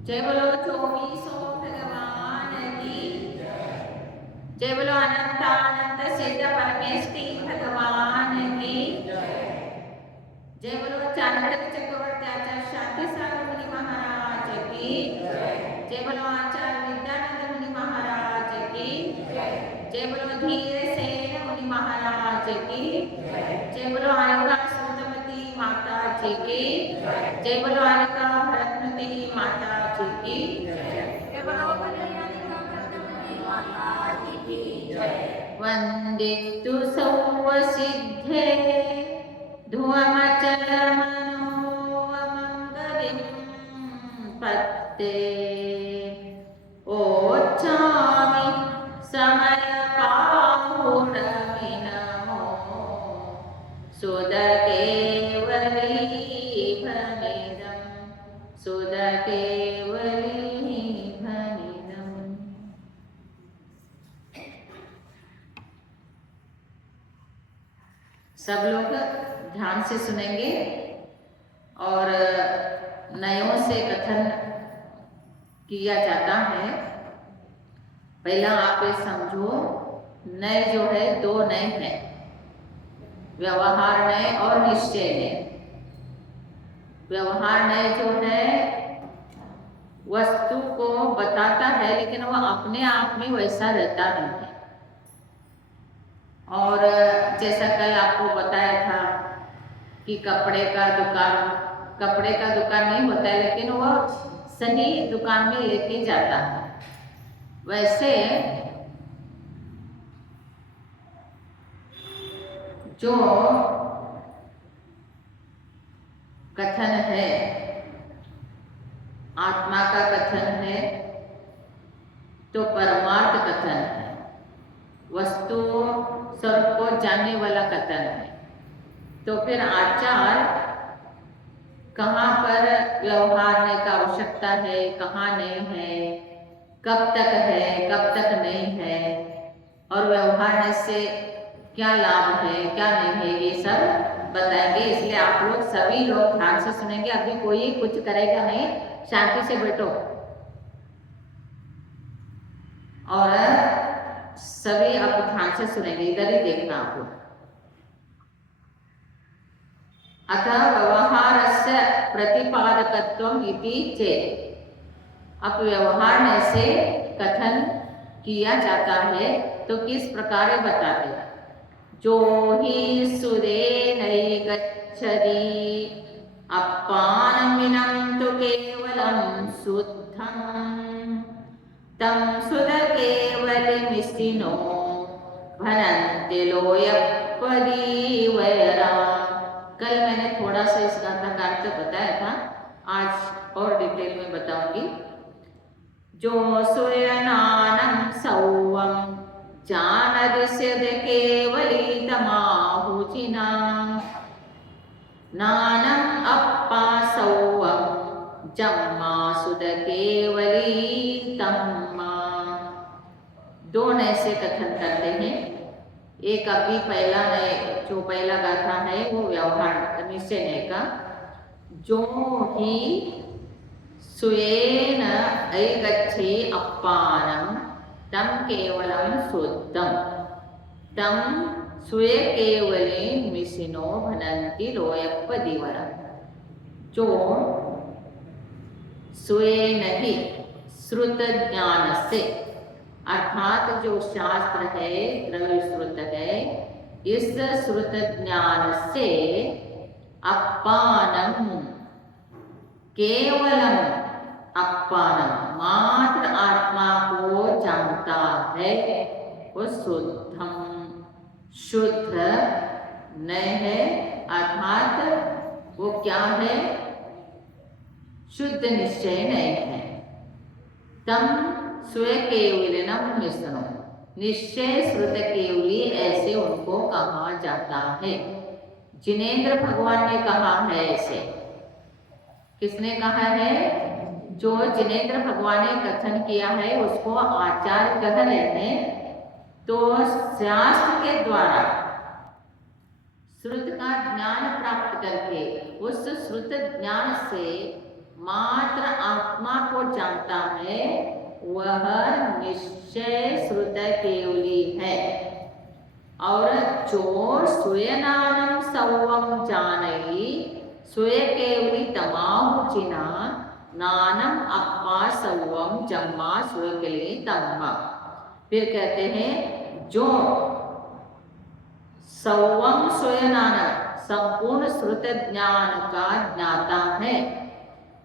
जय बोलो चौबीसों भगवान की। जय बोलो अनंत सिद्ध परमेष्टि भगवान की। जय बोलो चाणक्य चक्रवर्ती आचार्य शांति सागर मुनि महाराज की। जय बोलो आचार्य विद्यानंद मुनि महाराज की। जय बोलो धीर सेन मुनि महाराज की। जय बोलो अलका सुतमती माता जी की। जय बोलो अलका भरतमती माता जी की। जय बोलो कल्याणी भरतमती माता जी की जय। वंदितु सौवसिद्धे ध्रुवमचलमनोवमङ्गलिं पत्ते ओच्छामि समयपाहुरमिनमो सुदकेवलीभनिदं सुदकेवलीभनिदम्। सब लोग ध्यान से सुनेंगे और नयों से कथन किया जाता है। पहला आप ये समझो, नय जो है दो नय है, व्यवहार नय और निश्चय नय। व्यवहार नय जो है वस्तु को बताता है लेकिन वह अपने आप में वैसा रहता नहीं है। और जैसा कल आपको बताया था कि कपड़े का दुकान नहीं होता है लेकिन वह सही दुकान में लेके जाता है। वैसे जो कथन है आत्मा का कथन है तो परमार्थ कथन है, वस्तु स्वरूप को जानने वाला कथन है। तो फिर आचार कहाँ पर व्यवहार का आवश्यकता है, कहाँ नहीं है, कब तक है, कब तक नहीं है, और व्यवहार से क्या लाभ है क्या नहीं है, ये सब बताएंगे। इसलिए आप लोग सभी लोग ध्यान से सुनेंगे। अभी कोई कुछ करेगा नहीं, शांति से बैठो और सभी आप ध्यान से सुनेंगे। इधर ही देखना आप लोग। अतः व्यवहारस्य प्रतिपादकत्वम् इति चेत्, अब व्यवहार से कथन किया जाता है तो किस प्रकार बताते हैं। जो ही सुरे नैगच्छति अपानमिनं तु केवलं शुद्धं तं सुध केवलमिष्टिनो भनन्ति लोयपदीवरा। कल मैंने थोड़ा सा इस गाथा का अर्थ बताया था, आज और डिटेल में बताऊंगी। जो सूर्यनानं सौवं जानदृश्यते केवलितमाहुचिना नानम् अप्पा सौवं जम्मा सुद केवलितम्मा। दो नए से कथन करते हैं। एक अभी पहला नए जो पहला गाथा है वो व्यवहार निश्चय नय का। जो ही स्वेन ऐगच्छे अप्पानं तं केवलं शुद्धं तं स्वे केवले मिशिनो भनन्ति लोयपदिवरम्। जो स्वेन ही श्रुत ज्ञान से, अर्थात जो शास्त्र है द्रव्य श्रुत है, इस श्रुत ज्ञान से अप्पानम केवलम अप्पानम मात्र आत्मा को जानता है, वो शुद्धम शुद्ध न है, अर्थात वो क्या है, शुद्ध निश्चय नहीं है। तम स्वे केवलिनम मिश्रणो, निश्चय श्रुत केवली ऐसे उनको कहा जाता है। जिनेंद्र भगवान ने कहा है ऐसे। किसने कहा है? जो जिनेंद्र भगवान ने कथन किया है उसको आचार्य कह रहे हैं। तो शास्त्र के द्वारा श्रुत का ज्ञान प्राप्त करके उस श्रुत ज्ञान से मात्र आत्मा को जानता है वह निश्चय श्रुत केवली है। और जो स्वयनानम सौवम जानई स्वय केवली तमाहु चिना नानम अप्पा सौवम जम्मा स्वय केवली तम्मा। फिर कहते हैं जो सौवम स्वयनानम संपूर्ण श्रुत ज्ञान का ज्ञाता है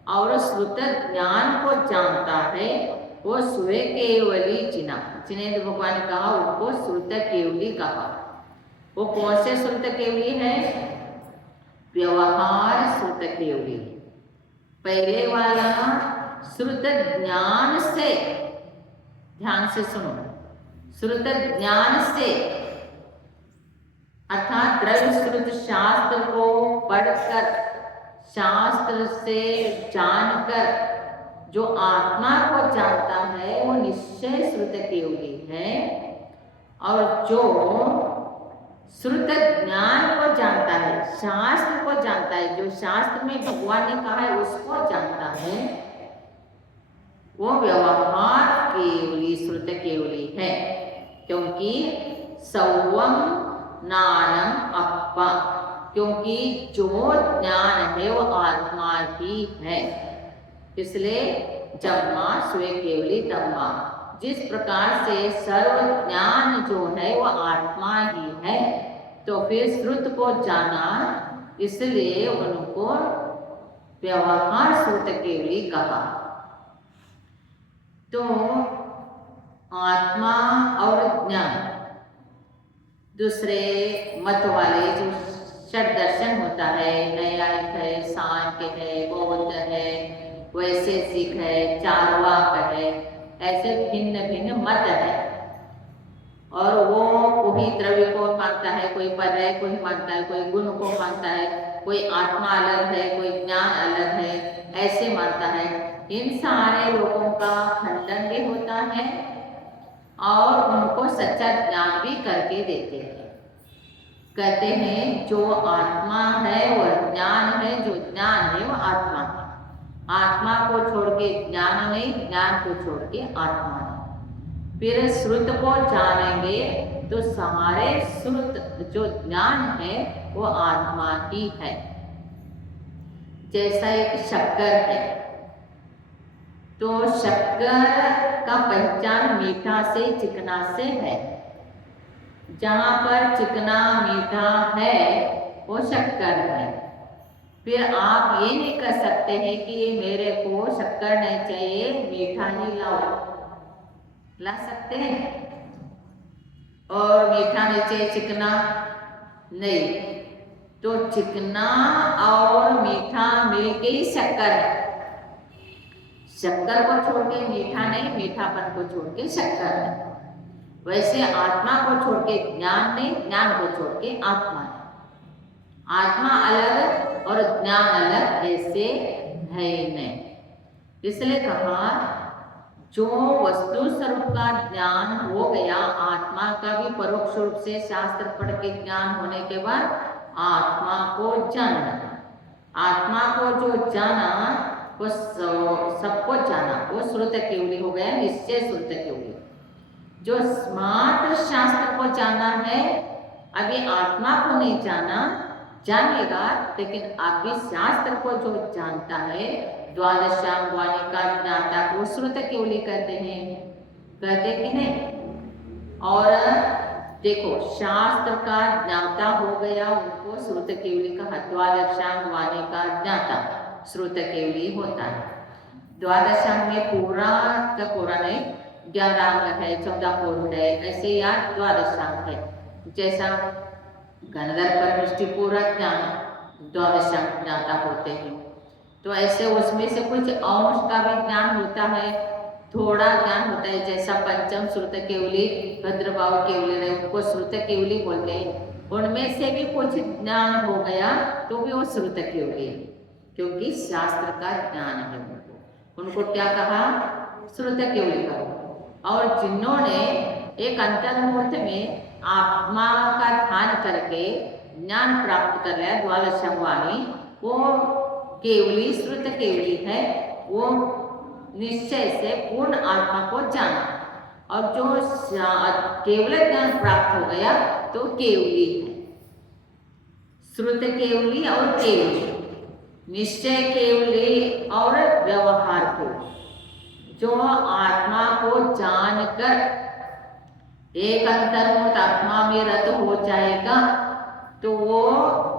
और श्रुत ज्ञान को जानता है वो स्वय केवली चिना। जिनेन्द्र भगवान ने कहा उनको श्रुत केवली कहा। वो कौन से श्रुत केवली है? व्यवहार श्रुत केवली। पहले वाला श्रुत ज्ञान से, ध्यान से सुनो, श्रुत ज्ञान से अर्थात द्रव्य श्रुत शास्त्र को पढ़कर शास्त्र से जानकर जो आत्मा को जानता है वो निश्चय श्रुत केवली है। और जो श्रुत ज्ञान को जानता है, शास्त्र को जानता है, जो शास्त्र में भगवान ने कहा है उसको जानता है, वो व्यवहार केवली श्रुत केवली है। क्योंकि सौवम नानम अप्पा, क्योंकि जो ज्ञान है वो आत्मा ही है, इसलिए जम्मा स्वे केवली तम्मा। जिस प्रकार से सर्व ज्ञान जो है वो आत्मा ही है, तो फिर श्रुत को जाना, इसलिए उनको व्यवहार श्रुत केवली कहा। तो आत्मा और ज्ञान, दूसरे मत वाले जो षट दर्शन होता है, नैयायिक है, सांख्य है, बौद्ध है, वैशेषिक है, चार्वाक है, ऐसे भिन्न भिन्न मत है। और वो कोई द्रव्य को मानता है, कोई पर्याय को मानता है, कोई गुण को मानता है, कोई आत्मा अलग है, कोई ज्ञान अलग है, ऐसे मानता है। इन सारे लोगों का खंडन भी होता है और उनको सच्चा ज्ञान भी करके देते हैं। कहते हैं जो आत्मा है वह ज्ञान है, जो ज्ञान है वह आत्मा है। आत्मा को छोड़ के ज्ञान नहीं, ज्ञान को छोड़ के आत्मा नहीं। फिर श्रुत को जानेंगे तो सारे श्रुत जो ज्ञान है वो आत्मा ही है। जैसा एक शक्कर है, तो शक्कर का पहचान मीठा से चिकना से है। जहाँ पर चिकना मीठा है वो शक्कर है। फिर आप ये नहीं कर सकते हैं कि मेरे को शक्कर नहीं चाहिए, मीठा ही लाओ, ला सकते हैं? और मीठा नहीं चाहिए, चिकना नहीं, तो चिकना और मीठा मिलके ही शक्कर है। शक्कर को छोड़ के मीठा नहीं, मीठापन को छोड़ के शक्कर है। वैसे आत्मा को छोड़ के ज्ञान नहीं, ज्ञान को छोड़ के आत्मा है। आत्मा अलग और ज्ञान अलग ऐसे है ही नहीं। इसलिए कहा जो वस्तु स्वरूप का ज्ञान हो गया, आत्मा का भी परोक्ष रूप से शास्त्र पढ़ के ज्ञान होने के बाद आत्मा को जानना। आत्मा को जो जाना वो सबको जाना, वो श्रुत केवली हो गया, निश्चय श्रुत केवली। जो मात्र शास्त्र को जाना है, अभी आत्मा को नहीं जाना, जानेगा, लेकिन अभी शास्त्र को जो जानता है, द्वादशांग वाणी का ज्ञाता को श्रुत केवली कहते हैं, कहते कि नहीं? और देखो शास्त्र का ज्ञाता हो गया, उनको श्रुत केवली कहा। द्वादशांग वाणी का ज्ञाता श्रुत केवली होता है। द्वादशांग में पूरा का पूरा नहीं, 11 अंग है, 14 पूर्व है, ऐसे याद द्वादशांग है। जैसा गणधर परमिष्टि पूरा ज्ञान द्वादशांग ज्ञाता होते हैं, तो ऐसे उसमें से कुछ अंश का भी ज्ञान होता है, थोड़ा ज्ञान होता है। जैसा पंचम श्रुत केवली, भद्रभाव केवली रहे, उनको श्रुत केवली बोलते हैं। उनमें से भी कुछ ज्ञान हो गया तो भी वो श्रुत केवली है, क्योंकि शास्त्र का ज्ञान है। उनको क्या कहा? श्रुत केवली कहा। और जिन्होंने एक अंतर्मुहूर्त में आत्मा का ध्यान करके ज्ञान प्राप्त कर लिया, द्वादशांग वाणी, वो केवली श्रुत केवली है, वो निश्चय से पूर्ण आत्मा को जाना। और जो केवल ज्ञान प्राप्त हो गया तो केवली है। श्रुत केवली और केवली, निश्चय केवली और व्यवहार को। जो आत्मा को जानकर एक अंतर्मुक्त आत्मा में रत हो जाएगा तो वो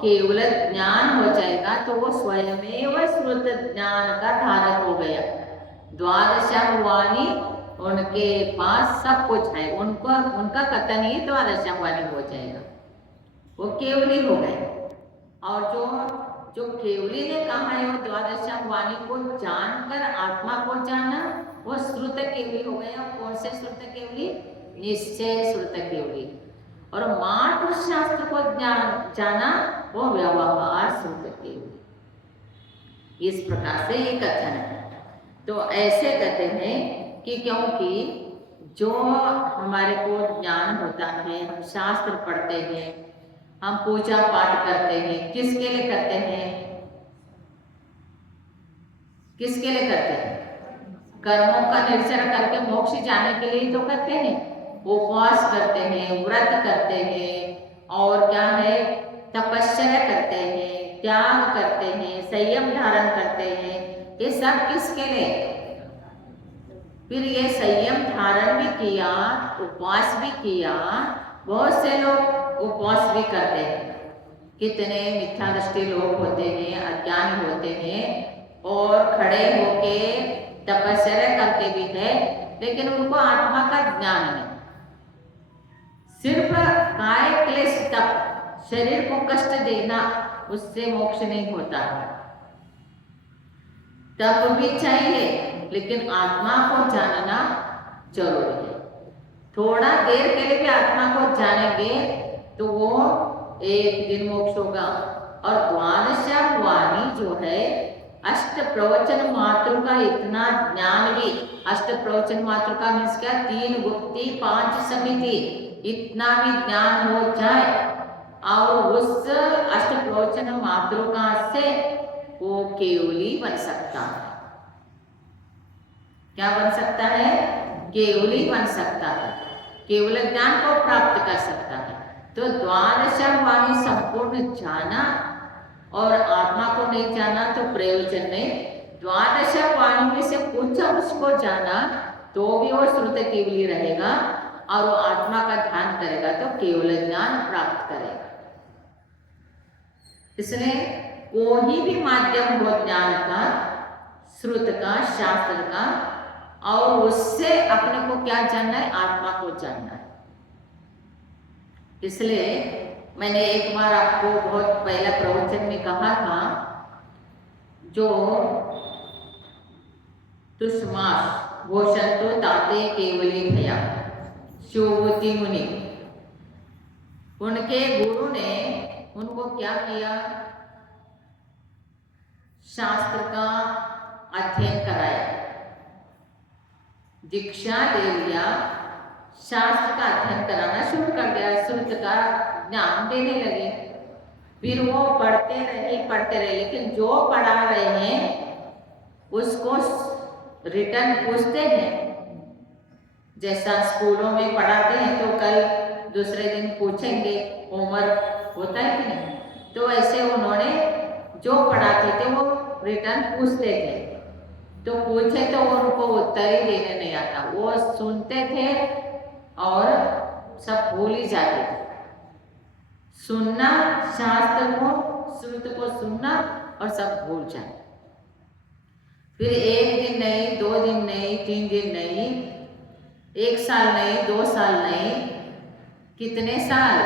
केवल ज्ञान हो जाएगा, तो वो स्वयमेव श्रुत ज्ञान का धारक हो गया। द्वादशम वाणी उनके पास सब कुछ है, उनका कथन ही द्वादशम वाणी हो जाएगा, वो केवली हो गए। और जो केवली ने कहा है वो द्वादशम वाणी को जानकर आत्मा को जाना, वो श्रुत केवली हो गया। कौन से श्रुत केवली? निश्चय श्रुत केवली। और मात्र शास्त्र को जाना, वो व्यवहार श्रुत केवली। इस प्रकार से ये कथन है। तो ऐसे कहते हैं कि क्योंकि जो हमारे को ज्ञान होता है, हम शास्त्र पढ़ते हैं, हम पूजा पाठ करते हैं, किसके लिए करते हैं? किसके लिए करते हैं? कर्मों का निर्जर करके मोक्ष जाने के लिए तो करते हैं। उपवास करते हैं, व्रत करते हैं, और क्या है, तपस्या करते हैं, त्याग करते हैं, संयम धारण करते हैं। ये सब किसके लिए? फिर ये संयम धारण भी किया, उपवास भी किया। बहुत से लोग उपवास भी करते हैं। कितने मिथ्या दृष्टि लोग होते हैं, अज्ञानी होते हैं, और खड़े होके तपस्या करते भी है, लेकिन उनको आत्मा का ज्ञान नहीं। सिर्फ काय क्लेश तप, शरीर को कष्ट देना, उससे मोक्ष नहीं होता है। तप भी चाहिए, लेकिन आत्मा को जानना जरूरी है। थोड़ा देर के लिए भी आत्मा को जानेंगे तो वो एक दिन मोक्ष होगा। और द्वादशम वाणी जो है, अष्ट प्रवचन मात्र का इतना ज्ञान भी, अष्ट प्रवचन मात्र का मीन्स क्या? 3 गुप्ती 5 समिति, इतना भी ज्ञान हो जाए और उस अष्ट प्रवचन मातृका से वो केवली बन सकता है। क्या बन सकता है? केवली बन सकता है, केवल ज्ञान को प्राप्त कर सकता है। तो द्वादशम वाणी संपूर्ण जाना और आत्मा को नहीं जाना तो प्रयोजन नहीं। द्वादशम वाणी में से कुछ उसको जाना तो भी वो श्रुत केवली रहेगा, और वो आत्मा का ध्यान करेगा तो केवल ज्ञान प्राप्त करेगा। इसलिए कोई भी माध्यम हो ज्ञान का, श्रुत का, शास्त्र का, और उससे अपने को क्या जानना है? आत्मा को जानना है। इसलिए मैंने एक बार आपको बहुत पहला प्रवचन में कहा था, जो तुष्मास घोषंतो ताते केवली भया, शिवभूति मुनि, उनके गुरु ने उनको क्या किया? शास्त्र का अध्ययन कराया, दीक्षा ले लिया, शास्त्र का अध्ययन कराना शुरू कर दिया, श्रुत का ज्ञान देने लगे। फिर वो पढ़ते रहे, लेकिन जो पढ़ा रहे हैं उसको रिटर्न पूछते हैं। जैसा स्कूलों में पढ़ाते हैं तो कल दूसरे दिन पूछेंगे, होमवर्क होता है कि नहीं? तो ऐसे उन्होंने जो पढ़ाते थे वो रिटर्न पूछते थे। तो पूछे तो उनको उत्तर ही देने नहीं आता, वो सुनते थे और सब भूल ही जाते थे। सुनना, शास्त्र को, श्रुत को सुनना और सब भूल जाए। फिर 1 दिन नहीं, 2 दिन नहीं, 3 दिन नहीं, 1 साल नहीं, 2 साल नहीं, कितने साल?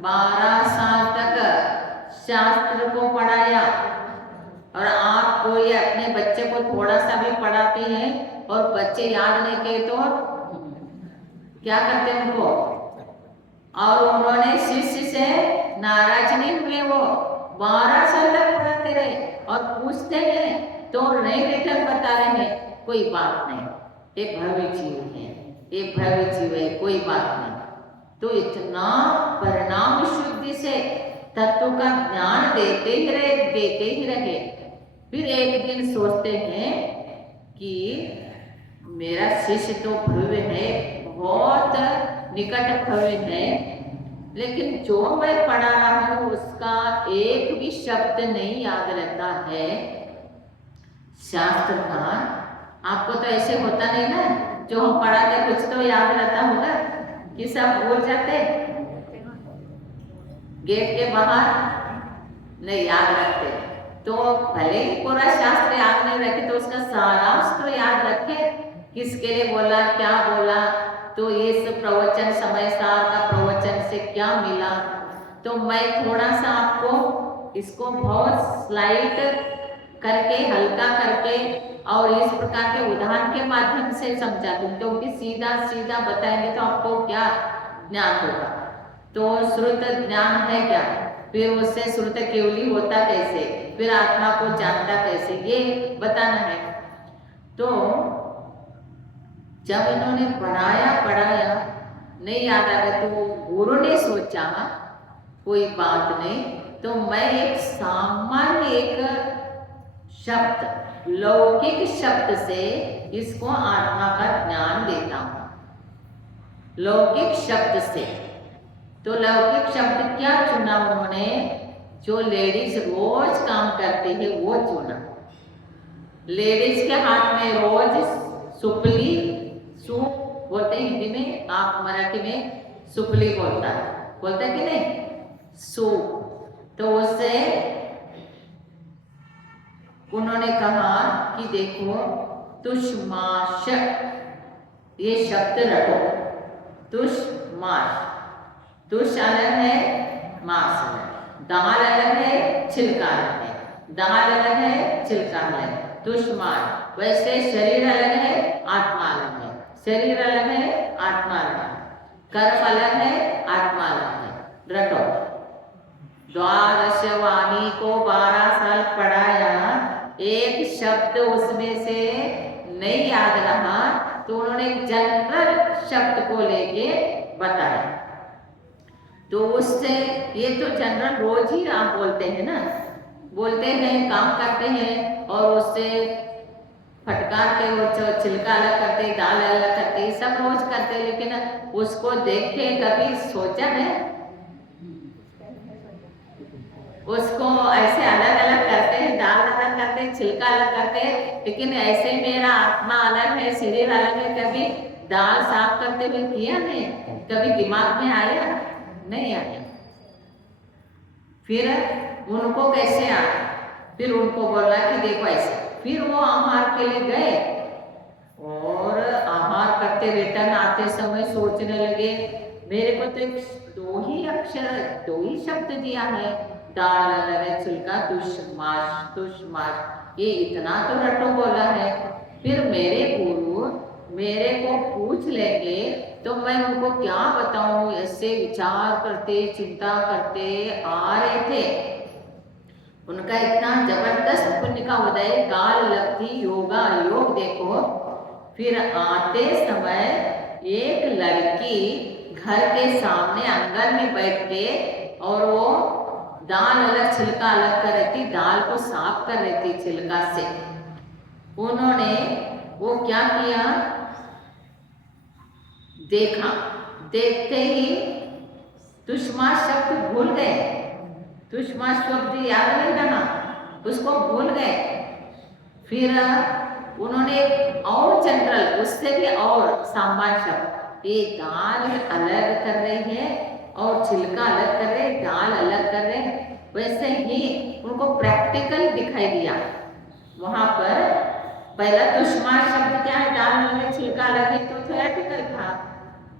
12 साल तक शास्त्र को पढ़ाया। और आप कोई अपने बच्चे को थोड़ा सा भी पढ़ाते हैं और बच्चे याद नहीं किए तो क्या करते हैं उनको? और उन्होंने शिष्य से नाराज नहीं हुए, वो 12 साल तक पढ़ाते रहे और पूछते हैं तो नहीं रिटर्न बता रहे हैं, कोई बात नहीं, ये भव्य जीव है, ये भव्य जीव है, कोई बात नहीं। तो इतना परिणाम शुद्धि से तत्व का ज्ञान देते ही रहे, फिर एक दिन सोचते हैं कि मेरा शिष्य तो भव्य है, बहुत निकट भव्य है, लेकिन जो मैं पढ़ा रहा हूँ उसका एक भी शब्द नहीं याद रहता है शास्त्र का। आपको तो ऐसे होता नहीं ना, जो हम पढ़ाते कुछ तो याद रहता होगा कि सब भूल जाते, गेट के बाहर नहीं याद रखते। तो भले ही पूरा शास्त्र याद नहीं रखे तो उसका सारांश तो याद रखे, किसके लिए बोला, क्या बोला, तो ये सब प्रवचन समय सार का प्रवचन से क्या मिला। तो मैं थोड़ा सा आपको इसको बहुत स्लाइड करके, हल्का करके और इस प्रकार के उदाहरण के माध्यम से समझाती हूँ, क्योंकि सीधा सीधा बताएंगे तो आपको क्या ज्ञान होगा। तो श्रुत ज्ञान है क्या, फिर उससे श्रुत केवली होता कैसे, फिर आत्मा को जानता कैसे, ये बताना है। तो जब इन्होंने पढ़ाया नहीं याद आ गया, तो गुरु ने सोचा कोई बात नहीं, तो मैं एक सामान्य एक शब्द, लौकिक शब्द से इसको आत्मा का ज्ञान देता हूं। लौकिक शब्द से, तो लौकिक शब्द क्या चुना उन्होंने, जो लेडीज रोज काम करते हैं वो चुना। लेडीज के हाथ में रोज सुपली, सूप बोलते हैं हिंदी में, आप मराठी में सुपली बोलता है, बोलता है कि नहीं, सूप। तो उससे उन्होंने कहा कि देखो तुष्माश, ये शब्द रखो, तुष्माश, तुष अलग है, मास अलग, दाल अलग है, छिलका अलग है, दाल अलग है, छिलका अलग है, तुष्माश। वैसे शरीर अलग है, आत्मा अलग है, शरीर अलग है, आत्मा अलग है, कर्म अलग है, आत्मा अलग है। रटो, द्वादश वाणी को 12 साल पढ़ाया, एक शब्द उसमें से नहीं याद रहा, तो उन्होंने जनरल शब्द को लेके बताया। तो उससे ये तो जनरल रोज ही आप बोलते हैं ना, बोलते हैं, काम करते हैं, और उससे फटकार के वो छिलका अलग करते, दाल अलग करते, सब रोज करते, लेकिन उसको देख के कभी सोचा है उसको ऐसे अलग अलग करते हैं, दाल अलग करते हैं, छिलका अलग करते हैं, लेकिन ऐसे मेरा आत्मा अलग है, शरीर अलग है, कभी दाल साफ करते हुए किया नहीं, कभी दिमाग में आया नहीं आया। फिर उनको कैसे आया, फिर उनको बोला कि देखो ऐसे, फिर वो आहार के लिए गए और आहार करते रिटर्न आते समय सोचने लगे, मेरे को तो 2 ही अक्षर, 2 ही शब्द दिया है, दाल अलग है, छिलका, तुष्माश, तुष्माश, ये इतना तो रटो बोला है। फिर मेरे गुरु मेरे को पूछ लेंगे तो मैं उनको क्या बताऊं, ऐसे विचार करते, चिंता करते आ रहे थे। उनका इतना जबरदस्त पुण्य का उदय, काल लब्धि योगा योग देखो। फिर आते समय एक लड़की घर के सामने आंगन में बैठ के, और वो दाल अलग छिलका अलग कर रही थी, दाल को साफ कर रही थी छिलका से। उन्होंने वो क्या किया, देखा, देखते ही तुष्मा शब्द भूल गए, तुष्मा शब्द याद नहीं रहा, उसको भूल गए। फिर उन्होंने और जनरल, उससे भी और सामान्य शब्द, ये दाल अलग कर रही है और छिलका अलग कर रहे, दाल अलग कर रहे, वैसे ही उनको प्रैक्टिकल दिखाई दिया। वहां पर पहला तुष्मा शब्द क्या है, दाल अलग छिलका अलग है, तो थ्योरेटिकल था,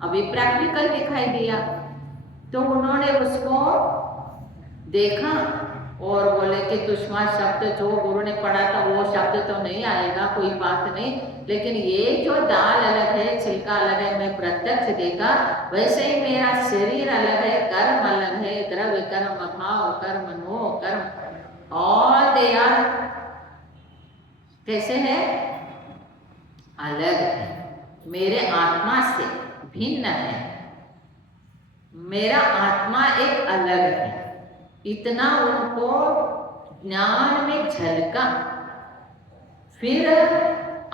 अभी प्रैक्टिकल दिखाई दिया। तो उन्होंने उसको देखा और बोले कि तुष्मा शब्द जो गुरु ने पढ़ा था वो शब्द तो नहीं आएगा, कोई बात नहीं, लेकिन ये जो दाल अलग है, छिलका अलग है, मैं प्रत्यक्ष देखा, वैसे ही मेरा शरीर अलग है, कर्म अलग है, द्रव्य कर्म, भाव कर्म, नो कर्म, और दे आर कैसे है, अलग है, मेरे आत्मा से भिन्न है, मेरा आत्मा एक अलग है। इतना उनको ज्ञान में झलका, फिर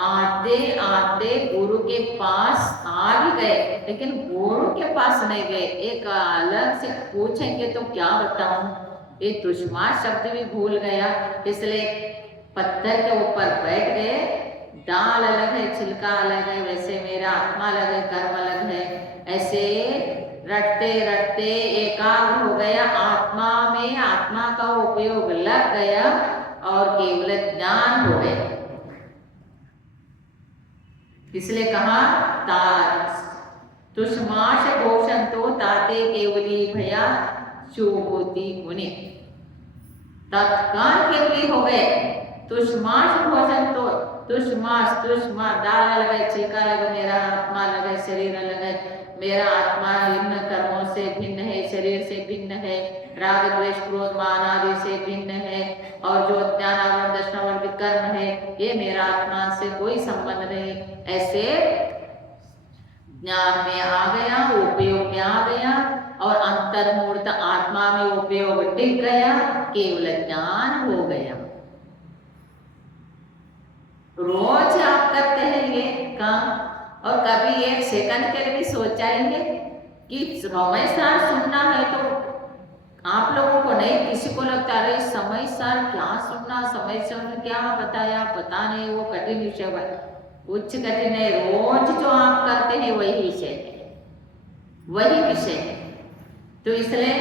आते आते गुरु के पास आ भी गए, लेकिन गुरु के पास नहीं गए। एक अलग से पूछेंगे तो क्या बताऊं, ये तुष्मा शब्द भी भूल गया, इसलिए पत्थर के ऊपर बैठ गए। डाल अलग है, छिलका अलग है, वैसे मेरा आत्मा अलग है, कर्म अलग है। ऐसे रटते रटते एकाग्र हो गया आत्मा में, आत्मा का उपयोग लग गया और केवल ज्ञान हो गया। इसलिए कहा तुष्माश भूषण तो ताते केवली भया शोभूति मुनि, तत्काल केवली हो गए। तुष्माश भोजन तो तुष्माश तुष्मा डाल अलग है, छिलका अलग है, मेरा आत्मा अलग है, शरीर अलग है। मेरा आत्मा इन कर्मों से भिन्न है, शरीर से भिन्न है, राग द्वेष क्रोध मान आदि से भिन्न है, और जो ज्ञानावरण दर्शनावरण कर्म है ये मेरा आत्मा से कोई संबंध नहीं। ऐसे ज्ञान में आ गया, उपयोग में आ गया, और अंतर्मूर्त आत्मा में उपयोग टिक गया, केवल ज्ञान हो गया। रोज आप करते हैं ये काम, और कभी एक सेकंड के लिए भी सोचाएंगे कि समय सार सुनना है तो आप लोगों को नहीं, किसी को लगता है समय सार क्या सुनना, समय सार क्या बताया, पता नहीं, वो कठिन विषय उच्च कठिन है। रोज जो आप करते हैं वही विषय है, वही विषय है। तो इसलिए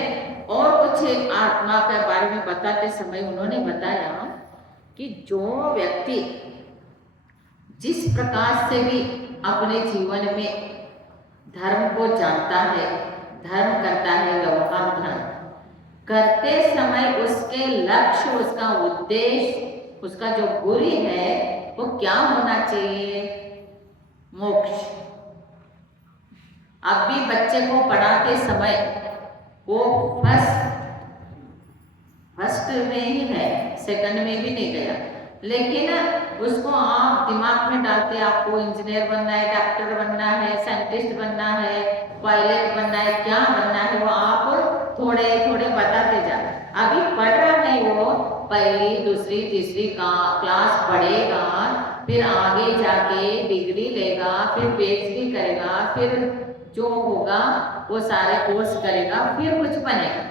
और कुछ आत्मा के बारे में बताते समय उन्होंने बताया कि जो व्यक्ति जिस प्रकार से भी अपने जीवन में धर्म को जानता है, धर्म करता है, व्यवहार धर्म करते समय उसके लक्ष्य, उसका उद्देश्य, उसका जो गुरी है वो क्या होना चाहिए? मोक्ष। अब भी बच्चे को पढ़ाते समय वो फर्स्ट में ही है, सेकंड में भी नहीं गया, लेकिन उसको आप दिमाग में डालते आपको इंजीनियर बनना है, डॉक्टर बनना है, साइंटिस्ट बनना है, पायलट बनना है, क्या बनना है, वो आप थोड़े थोड़े बताते जा। अभी पढ़ रहा है वो, पहली दूसरी तीसरी क्लास पढ़ेगा, फिर आगे जाके डिग्री लेगा, फिर पीएचडी करेगा, फिर जो होगा वो सारे कोर्स करेगा, फिर कुछ बनेगा।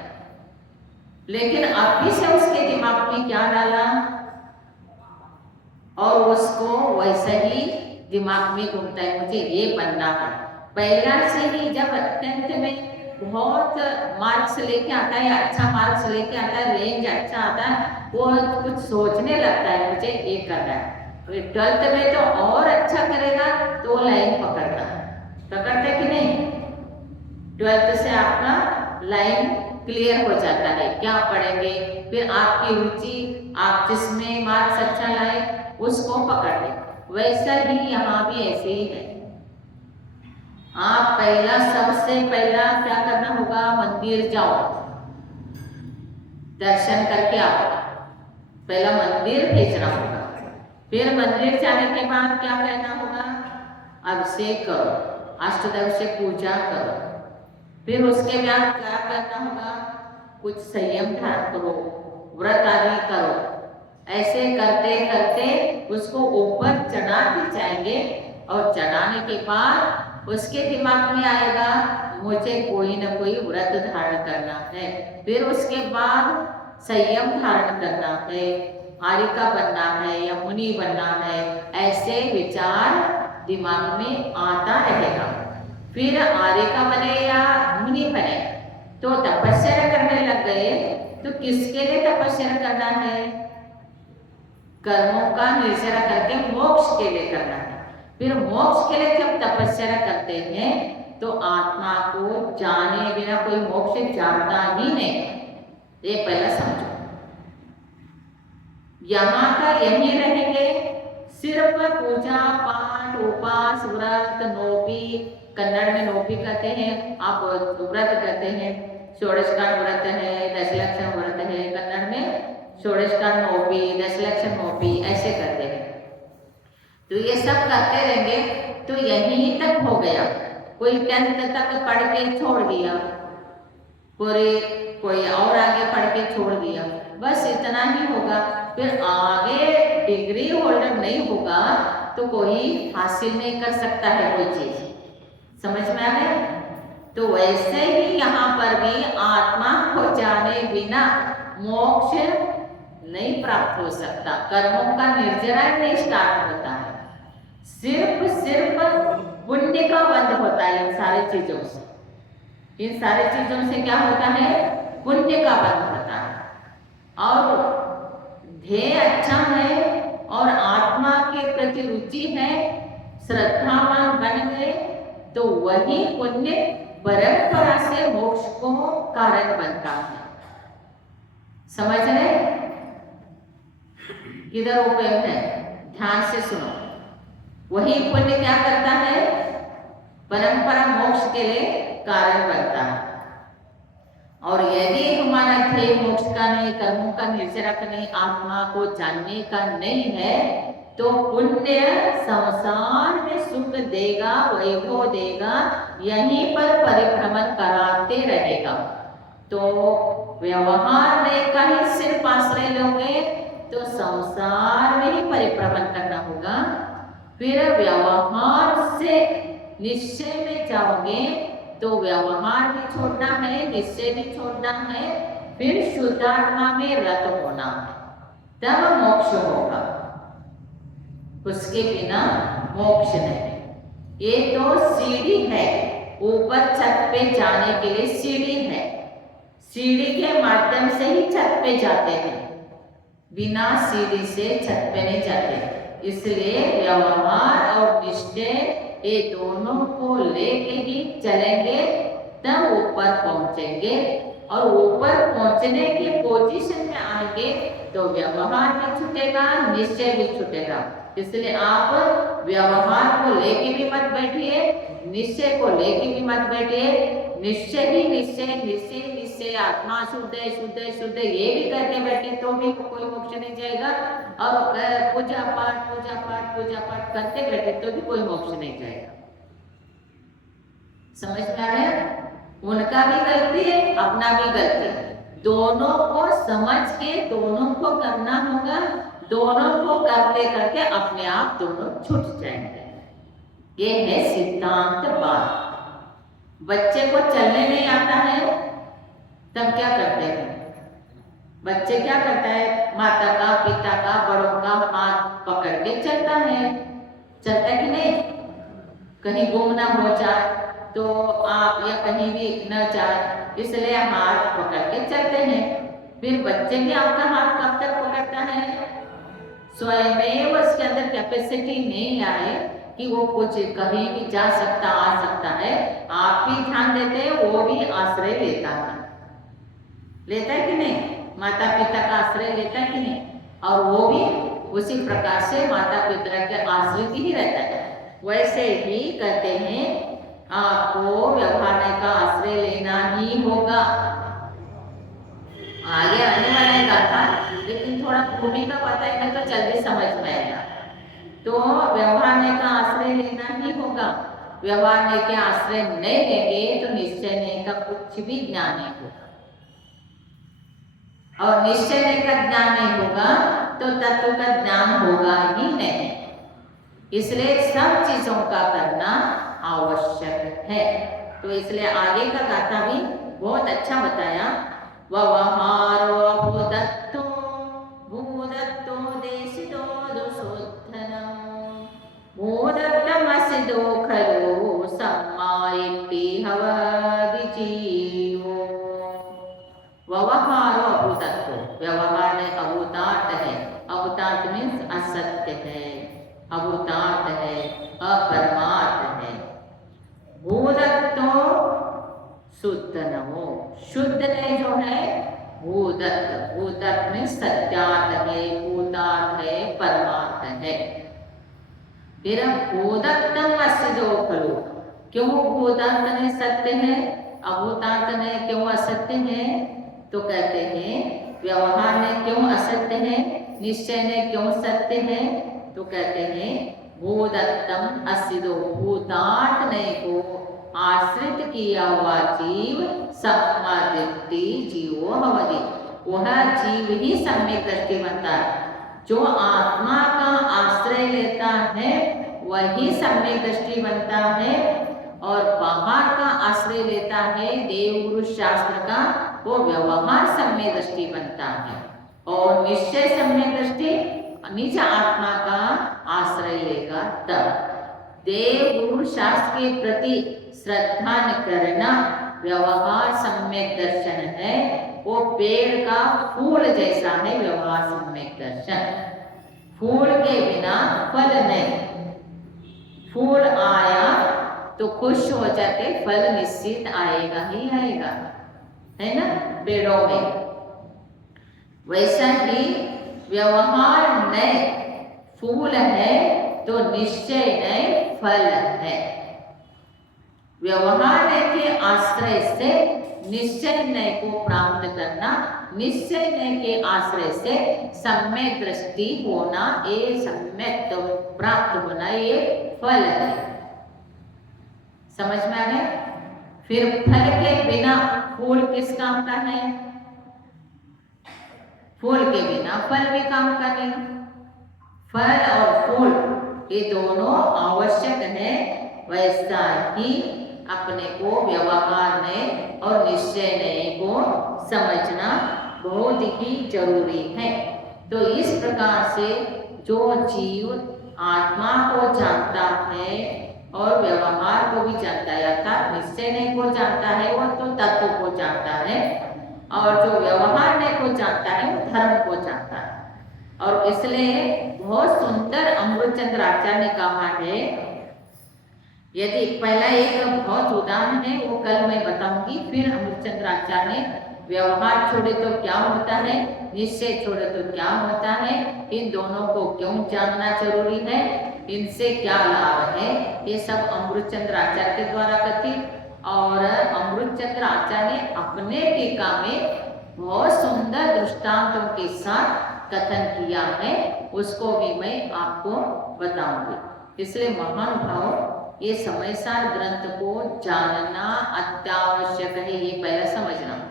लेकिन अभी से उसके दिमाग में क्या डाला और उसको वैसे ही दिमाग में घूमता है, मुझे ये बनना है। पहला से ही जब 10th में बहुत मार्क्स लेके आता है, अच्छा मार्क्स लेके आता है, रेंज अच्छा आता है, वो कुछ सोचने लगता है मुझे ये करना है। 12th में तो और अच्छा करेगा तो लाइन पकड़ते कि नहीं? 12th से आपका लाइन क्लियर हो जाता है, क्या पढ़ेंगे, फिर आपकी रुचि, आप जिसमें मार्क्स अच्छा लाए उसको पकड़ ले। वैसा ही यहाँ भी ऐसे ही है। आप सबसे पहला क्या करना होगा? मंदिर जाओ, दर्शन करके आओ, पहला मंदिर भेजना होगा। फिर मंदिर जाने के बाद क्या करना होगा? अभिषेक करो, अष्टदल से पूजा करो। फिर उसके बाद क्या करना होगा? कुछ संयम धारण करो, व्रत आदि करो। ऐसे करते करते उसको ऊपर चढ़ाते जाएंगे, और चढ़ाने के बाद उसके दिमाग में आएगा मुझे कोई न कोई व्रत धारण करना है। फिर उसके बाद संयम धारण करना है, आर्यिका बनना है या मुनि बनना है, ऐसे विचार दिमाग में आता रहेगा। फिर आर्यिका बने या मुनि बने तो तपस्या करने लग गए, तो किसके लिए तपस्या करना है? कर्मों का निर्जरा करके मोक्ष के लिए करना है। फिर मोक्ष के लिए जब तपस्या करते हैं तो आत्मा को जाने बिना कोई मोक्ष जानता ही नहीं, ये पहला समझो। यहाँ का यही रहेंगे, सिर्फ पूजा पाठ उपास व्रत नोपी, कन्नड़ में नोपी कहते हैं, आप व्रत कहते हैं, षोडशकाल व्रत है, दशलक्षण व्रत है, कन्नड़ में षोडशकाल नोपी, दशलक्षण नोपी ऐसे करते हैं। तो ये सब करते रहेंगे तो यहीं तक हो गया। कोई 10th तक पढ़ के छोड़ दिया, कोई और आगे पढ़ के छोड़ दिया, बस इतना ही होगा। फिर आगे डिग्री होल्डर नहीं होगा तो कोई हासिल नहीं कर सकता है कोई चीज। समझ में आ गया? तो वैसे ही यहाँ पर भी आत्मा को जाने बिना मोक्ष नहीं प्राप्त हो सकता, कर्मों का निर्जरा नहीं स्टार्ट होता है, सिर्फ पुण्य का बंध होता है। इन सारी चीजों से, इन सारी चीजों से क्या होता है? पुण्य का बंध होता है। और ध्येय अच्छा है और आत्मा के प्रति रुचि है, श्रद्धावान बन गए तो वही पुण्य परंपरा से मोक्ष को कारण बनता है। समझ रहे? किधर उपयोग है? ध्यान से सुनो। वही पुण्य क्या करता है? परंपरा मोक्ष के लिए कारण बनता है। और यदि हमारा ध्येय मोक्ष का नहीं, कर्मों का निर्जरा का नहीं, आत्मा को जानने का नहीं है, तो पुण्य संसार में सुख देगा, वैभव देगा, यहीं पर परिभ्रमण कराते रहेगा। तो व्यवहार में का ही सिर्फ आश्रय लोगे तो संसार में ही परिभ्रमण करना होगा। फिर व्यवहार से निश्चय में जाओगे तो व्यवहार भी छोड़ना है, निश्चय भी छोड़ना है, फिर शुद्धात्मा में रत होना है, तब मोक्ष होगा। उसके बिना मोक्ष नहीं। ये तो सीढ़ी है, ऊपर छत पे जाने के लिए सीढ़ी है, सीढ़ी के माध्यम से ही छत पे जाते हैं, बिना सीढ़ी से छत पे नहीं जाते। इसलिए व्यवहार और निश्चय ये दोनों को लेके ही चलेंगे, तब ऊपर पहुंचेंगे। और ऊपर पहुंचने की पोजीशन में आएंगे तो व्यवहार भी छूटेगा, निश्चय भी छूटेगा। इसलिए आप व्यवहार को लेके भी मत बैठिए, निश्चय को लेके भी मत बैठिए। निश्चय ही निश्चय, निश्चय निश्चय, आत्मा शुद्ध है, शुद्ध है, शुद्ध है, ये भी करके बैठे तो भी कोई मोक्ष नहीं जाएगा। और पूजा पाठ पूजा पाठ पूजा पाठ करते बैठे तो भी कोई मोक्ष नहीं जाएगा। समझ में आ रहा है? उनका भी गलती है, अपना भी गलती है, दोनों को समझ के दोनों को करना होगा। दोनों को करते करते अपने आप दोनों छूट जाएंगे। ये है सिद्धांत बात। बच्चे को चलने नहीं आता है तब क्या करते हैं? बच्चे क्या करता है? माता का, पिता का, बड़ों का हाथ पकड़ के चलता है। चलता है कि नहीं? कहीं गुम ना हो जाए तो आप, या कहीं भी न जाए, इसलिए हाथ पकड़ के चलते हैं। फिर बच्चे भी आपका हाथ कब तक पकड़ता है? स्वयं में उसके अंदर कैपेसिटी नहीं आए कि वो कुछ कहीं भी जा सकता, आ सकता है। आप भी ध्यान देते हैं, वो भी आश्रय लेता है। लेता है कि नहीं? माता पिता का आश्रय लेता है कि नहीं? और वो भी उसी प्रकार से माता पिता के आश्रित ही रहता है। वैसे ही कहते हैं, आपको व्यवहार का आश्रय लेना ही होगा। आगे आने वाला गाथा, लेकिन थोड़ा भूमिका बताएगा तो जल्दी समझ में आएगा। तो व्यवहार का आश्रय लेना ही होगा। व्यवहार के आश्रय नहीं लेंगे तो निश्चय नहीं का कुछ भी ज्ञान नहीं होगा, और निश्चय का ज्ञान नहीं होगा तो तत्व का ज्ञान होगा ही नहीं। इसलिए सब चीजों का करना आवश्यक है। तो इसलिए आगे का गाथा भी बहुत अच्छा बताया। व्यवहारो भूदत्तो भूदत्तो देशितो दुशोद्धनम् भूदत्तमसिदो खलु सम्मायिति हवदिजीवो। व्यवहारो अभूतत्व, व्यवहार में अभूतार्थ है। अभूतार्थ मीन्स असत्य है, अभूतार्थ है, अपरमार्थ है। भूदत्तो शुद्ध न हो, शुद्ध नहीं जो है भूदत्त। भूदत्त में सत्यार्थ है, भूतार्थ है, परमार्थ है। फिर भूदत्तम असिदो खलु, क्यों भूतार्थ में सत्य है, अभूतार्थ में क्यों असत्य है? तो कहते हैं व्यवहार में क्यों असत्य है, निश्चय में क्यों सत्य है? तो कहते हैं भूदत्तम असिदो, भूतार्थ नहीं को आश्रित किया हुआ जीव सम्मादिष्टि जीवो भवति। वह जीव ही सम्यक दृष्टि बनता है। जो आत्मा का आश्रय लेता है वही सम्यक दृष्टि बनता है, और बाहर का आश्रय लेता है देव गुरु शास्त्र का, वो व्यवहार सम्यक दृष्टि बनता है। और निश्चय सम्यक दृष्टि निज आत्मा का आश्रय लेगा तब। देव गुरु शास्त्र के प्रति श्रद्धा न करना व्यवहार सम्यक दर्शन है। वो पेड़ का फूल जैसा है व्यवहार सम्यक दर्शन। फूल के बिना फल नहीं। फूल आया तो खुश हो जाते, फल निश्चित आएगा ही आएगा, है ना, पेड़ों में। वैसा ही व्यवहार नहीं, फूल है तो निश्चय नहीं फल है। व्यवहार के आश्रय से निश्चय नय को प्राप्त करना, निश्चय नय के आश्रय से सम्यक दृष्टि होना, ये सम्यक तो प्राप्त होना, ये फल है। समझ में आ गया? फिर फल के बिना फूल किस काम का है? फूल के बिना फल भी काम का नहीं। फल और फूल ये दोनों आवश्यक है। वैसा ही अपने को व्यवहार में और निश्चय में को समझना बहुत ही जरूरी है। तो इस प्रकार से जो जीव आत्मा को जानता है और व्यवहार को भी जानता है, अर्थात निश्चय नहीं को जानता है, वो तो तत्व को जानता है, और जो व्यवहार नहीं को जानता है वो धर्म को जानता है। और इसलिए बहुत सुंदर अमृतचंद्र आचार्य ने कहा है, यदि पहला एक बहुत उदाहरण है वो कल मैं बताऊंगी, फिर अमृतचंद्र आचार्य ने व्यवहार छोड़े तो क्या होता है, निश्चय छोड़े तो क्या होता है, इन दोनों को क्यों जानना जरूरी है, इनसे क्या लाभ है, ये सब अमृतचंद्र आचार्य के द्वारा कथित। और अमृतचंद्र आचार्य ने अपने टीका में बहुत सुंदर दृष्टांतों के साथ कथन किया है, उसको भी मैं आपको बताऊंगी। इसलिए महानुभाव, ये समय सार ग्रंथ को जानना अत्यावश्यक है, ये पहले समझना।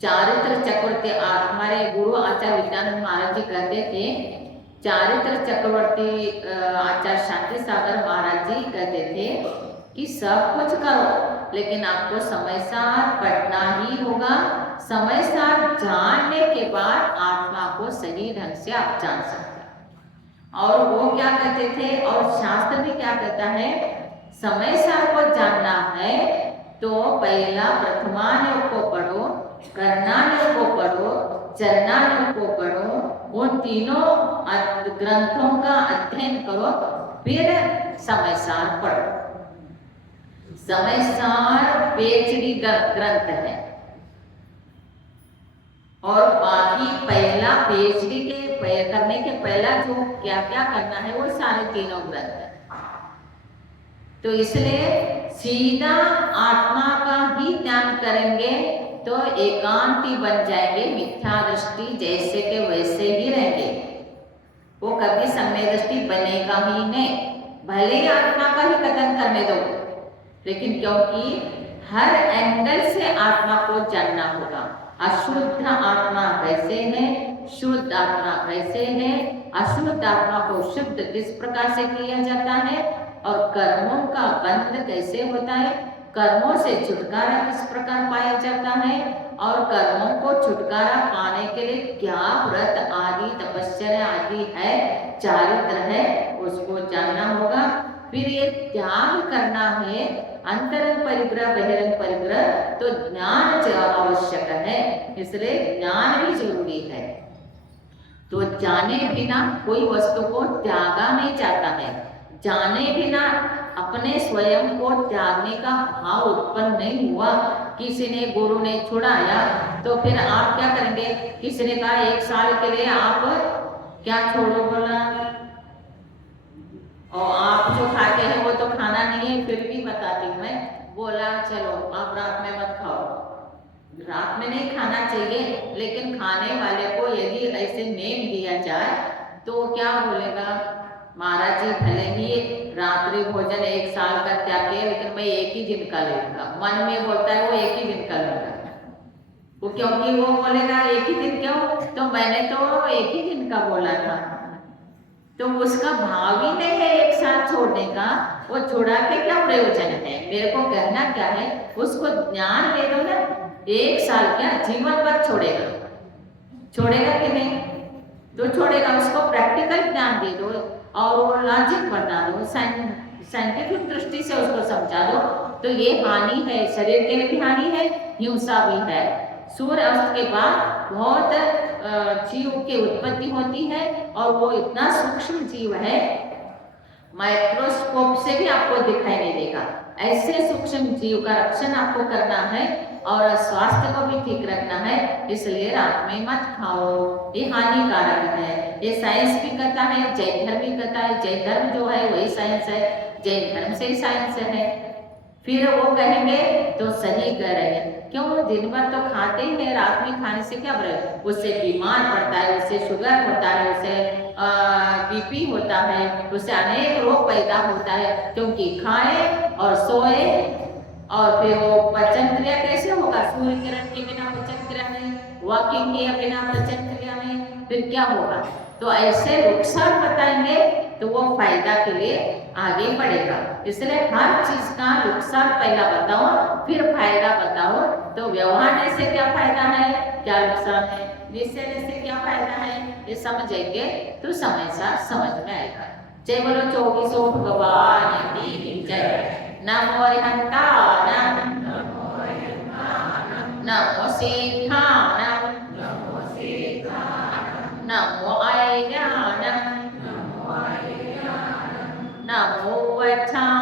चारित्र चक्रवर्ती, हमारे गुरु आचार्य विद्यानंद महाराज जी कहते थे, चारित्र चक्रवर्ती आचार्य शांति सागर महाराज जी कहते थे कि सब कुछ करो लेकिन आपको समय सार पढ़ना ही होगा। समय सार जानने के बाद आत्मा को सही ढंग से आप जान सकते हैं। और वो क्या कहते थे, और शास्त्र भी क्या कहता है, समय सार को जानना है तो पहला प्रथमान्योग को पढ़ो, करणान्योग को पढ़ो, चरणान्योग को पढ़ो, उन तीनों ग्रंथों का अध्ययन करो, फिर समय सार पढ़ो। समय सार PhD ग्रंथ है, और बाकी पहला PhD के करने के पहला जो क्या क्या करना है वो सारे तीनों ग्रंथ है। तो इसलिए सीधा आत्मा का ही ध्यान करेंगे तो एकांती बन जाएंगे, मिथ्या दृष्टि जैसे के वैसे ही रहेंगे, वो कभी सम्यक दृष्टि बनेगा ही नहीं। भले ही आत्मा का ही कथन करने दो, लेकिन क्योंकि हर एंगल से आत्मा को जानना होगा। अशुद्ध आत्मा कैसे है, शुद्ध आत्मा कैसे है, अशुद्ध आत्मा को शुद्ध किस प्रकार से किया जाता है, और कर्मों का बंध कैसे होता है, कर्मों से छुटकारा किस प्रकार पाया जाता है, और कर्मों को छुटकारा पाने के लिए क्या व्रत आदि तपस्या आदि है, चारित्र है, उसको जानना होगा। फिर ये त्याग करना है, अंतरंग परिग्रह बहिरंग परिग्रह, तो ज्ञान आवश्यक है, इसलिए ज्ञान भी जरूरी है। तो जाने बिना कोई वस्तु को त्यागा नहीं जाता है, जाने बिना अपने स्वयं को त्यागने का भाव उत्पन्न नहीं हुआ। किसी ने गुरु ने छुड़ाया तो फिर आप क्या करेंगे, किसी ने कहा 1 साल के लिए आप क्या छोड़ो, बोला और आप जो खाते हैं वो तो खाना नहीं है, फिर भी बताती हूँ मैं, बोला चलो आप रात में मत खाओ, रात में नहीं खाना चाहिए, लेकिन खाने वाले को यदि ऐसे नेम दिया जाए तो क्या बोलेगा, महाराज जी भले ही रात रात्रि भोजन 1 साल का त्याग किया, लेकिन मैं एक ही दिन का लूंगा। मन में बोलता है वो एक ही दिन का लूंगा, वो क्योंकि वो बोलेगा एक ही दिन क्यों, तो मैंने तो एक ही दिन का बोला था। तो उसका भाव ही नहीं है एक साथ छोड़ने का, वो छोड़ा के क्या प्रयोजन है। मेरे को कहना क्या है, उसको ज्ञान दे दो ना, 1 साल क्या जीवन भर छोड़ेगा, छोड़ेगा कि नहीं? तो छोड़ेगा। उसको प्रैक्टिकल ज्ञान दे दो और वो लॉजिक बता दो, साइंटिफिक दृष्टि से उसको समझा दो, तो ये हानि है, शरीर के लिए भी हानि है, हिंसा भी है। सूर्य अस्त के बाद बहुत जीव की उत्पत्ति होती है और वो इतना सूक्ष्म जीव है, माइक्रोस्कोप से भी आपको दिखाई नहीं देगा। ऐसे सूक्ष्म जीव का रक्षण आपको करना है और स्वास्थ्य को भी ठीक रखना है, इसलिए रात में मत खाओ, ये हानिकारक है। ये साइंस भी कहता है, जैन धर्म भी कहता है। जैन धर्म जो है वही साइंस है, जैन धर्म से ही साइंस है। फिर वो कहेंगे तो सही कह रहे हैं, क्यों? दिन भर तो खाते हैं, रात में खाने से क्या बड़ा, उससे बीमार पड़ता है, उससे शुगर होता है, उससे बीपी होता है, उससे अनेक रोग पैदा होता है, क्योंकि खाए और सोए और फिर वो पचन क्रिया कैसे होगा? सूर्य किरण के बिना पचन क्रिया नहीं, वॉकिंग के बिना पचन क्रिया नहीं, फिर क्या होगा? तो ऐसे नुकसान बताएंगे तो वो फायदा के लिए आगे बढ़ेगा। इसलिए हर चीज का नुकसान पहला बताओ, फिर फायदा बताओ, तो व्यवहार से क्या फायदा है, क्या नुकसान है, निश्चय से क्या फायदा है, ये समझेंगे तो समय सा समझ में आएगा। जय बोलो 24 भगवान की जय। नमो अरिहंताणं, नमो सिद्धाणं, नमो अयज्ञानं, नमो वचानम्।